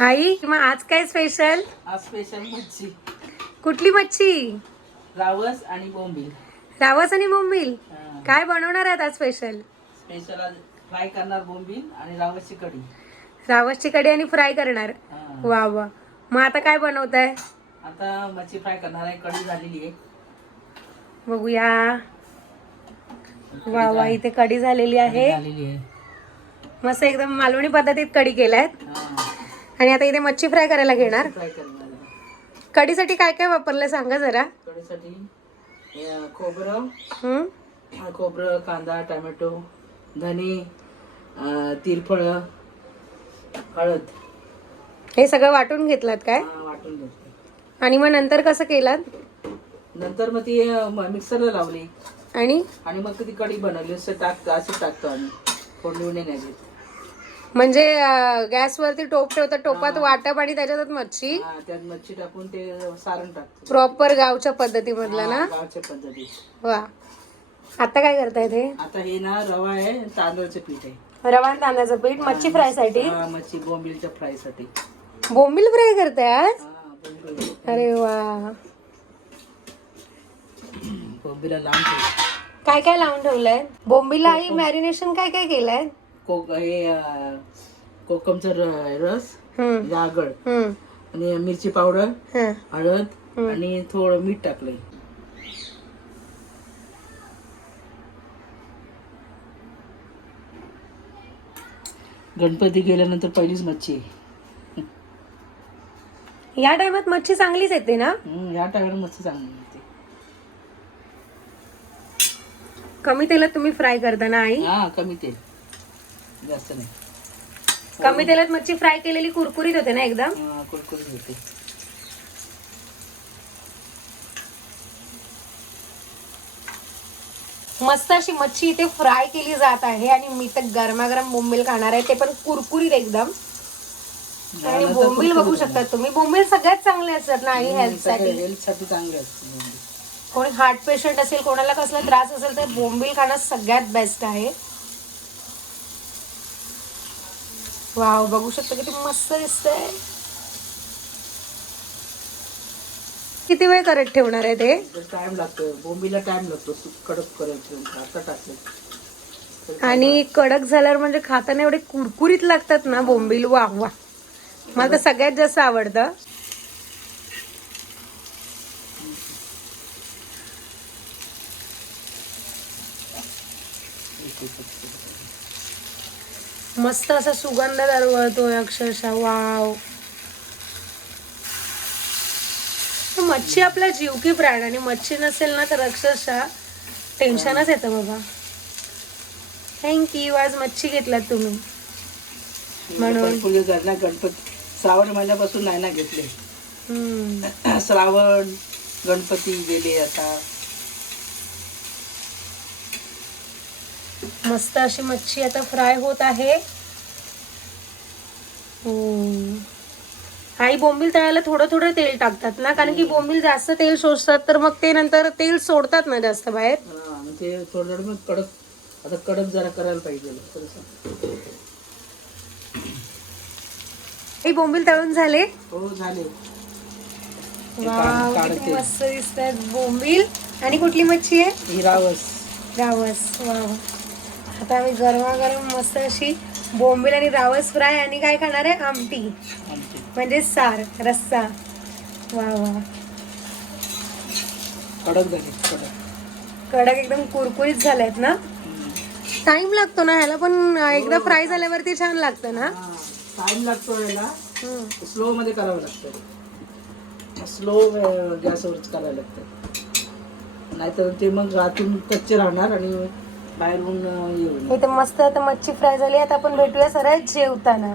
आई मग आज काय स्पेशल? आज स्पेशल मच्छी, कुठली मच्छी? रावस आणि बोंबील. रावस आणि बोंबील. हा. काय बनवणार आहात आज स्पेशल? स्पेशल आज फ्राय करणार बोंबील आणि रावसची कढी. रावसची कढी आणि फ्राय करणार. हा. वा वा. मग आता काय बनवताय? आता मच्छी फ्राय करणार आहे, कढी झालेली आहे. बघूया. वा वा, इथे कढी झालेली आहे. झालेली आहे. मस्त एकदम मालवणी पद्धतीत कढी केलाय. हा. आणि आता इथे मच्छी फ्राय करायला घेणार. फ्राय करणार आहे. कढीसाठी काय काय वापरलं सांगा जरा. कढीसाठी खोबरं, हम्म. कांदा, टोमॅटो, धने, तिरफळ, हळद हे सगळं वाटून घेतलात काय? वाटून घेतलं. आणि मग नंतर कसं केलात? नंतर मग ती मिक्सरला लावली आणि आणि मग ती कढी बनवली. असं टाकतो आम्ही, फोडणी नाही घेत. म्हणजे गॅसवरती टोप ठेवतात, टोपात वाटप आणि त्याच्यात मच्छी. त्यात मच्छी टाकून ते सारण टाकतो. प्रॉपर गावच्या पद्धतीमधलं ना? गावच्या पद्धती. वा. आता काय करताय ते? आता हे ना रवा आहे, तांदूळचं पीठ आहे. रवा आणि तांदळाचं पीठ मच्छी फ्राय साठी. मच्छी बोंबीलच्या फ्राय साठी. बोंबील फ्राय करताय आज? बोंबील. अरे वा. बोंबीला लावून ठेवतो. काय काय लावून ठेवलंय बोंबीला? आई मॅरिनेशन काय काय केलंय? कोकमचा रस, जागड हम्म. आणि मिरची पावडर, हं. हळद आणि थोडं मीठ टाकलंय. गणपती गेल्यानंतर पहिलीच मच्छी आहे. या टायमात मच्छी चांगलीच येते ना? या टायमाला मच्छी चांगली होती. कमी तेलात तुम्ही फ्राय करता ना आई? कमी तेल, जास्त नाही. कमी तेलात मच्छी फ्राय केलेली कुरकुरीत होते ना एकदम? कुरकुरीत होते. मस्त अशी मच्छी इथे फ्राय केली जात आहे आणि मी तर गरमागरम बोंबील खाणार आहे, ते पण कुरकुरीत एकदम. आणि बोंबील बघू शकता तुम्ही. बोंबील सगळ्यात चांगले असतात ना आई हेल्थसाठी? हेल्थसाठी चांगले असते. कोणी हार्ट पेशंट असेल, कोणाला कसला त्रास असेल तर बोंबील खाणं सगळ्यात बेस्ट आहे. वाव, बघू शकता किती मस्त दिसतंय. किती वेळ करत ठेवणार आहे ते? टाइम लागतो, बोंबीला टाइम लागतो कडक करायचं. आता टाकलं आणि कडक झाल्यावर म्हणजे खाताना एवढे कुरकुरीत लागतात ना बोंबील. वा वा, मला तर सगळ्यात जास्त आवडतं. मस्त असा सुगंध दरवळतोय अक्षरशः. वाव. मच्छी आपला जीव की प्राण, आणि मच्छी नसेल ना तर अक्षरशः टेन्शनच येतं बाबा. थँक्यू. आज मच्छी घेतलात तुम्ही म्हणून. गणपती श्रावण महिन्यापासून नाही ना घेतले. श्रावण गणपती गेले आता. मस्त अशी मच्छी आता फ्राय होत आहे. आई बोंबील तळायला थोडं थोडं तेल टाकतात ना, कारण की बोंबील जास्त तेल शोषतात तर मग ते नंतर तेल सोडतात ना जास्त बाहेर. ते थोडं मग कडक, आता कडक जरा करायला पाहिजे. आई बोंबील तळून झाले? हो झाले. वाव, किती मस्त दिसतात बोंबील. आणि कुठली मच्छी आहे? ही रावस. रावस. वाव. आता आम्ही गरमागरम मस्त अशी बोंबील आणि रावस फ्राय आणि काय खाणार आहे? आमटी, म्हणजे सार, रस्सा. वा वा. कडक झाले, कडक एकदम कुरकुरीत झालेत ना? टाइम लागतो ना ह्याला पण, एकदा फ्राय झाल्यावरती छान लागतं ना? टाइम लागतो याला. स्लो मध्ये करावं लागतं, स्लो गॅसवरच करायला लागतं, नाहीतर ते मग आतून कच्चे राहणार आणि बाहेरून येऊन. इथे मस्त आता मच्छी फ्राय झाली. आता आपण भेटूया सरळ जेवताना.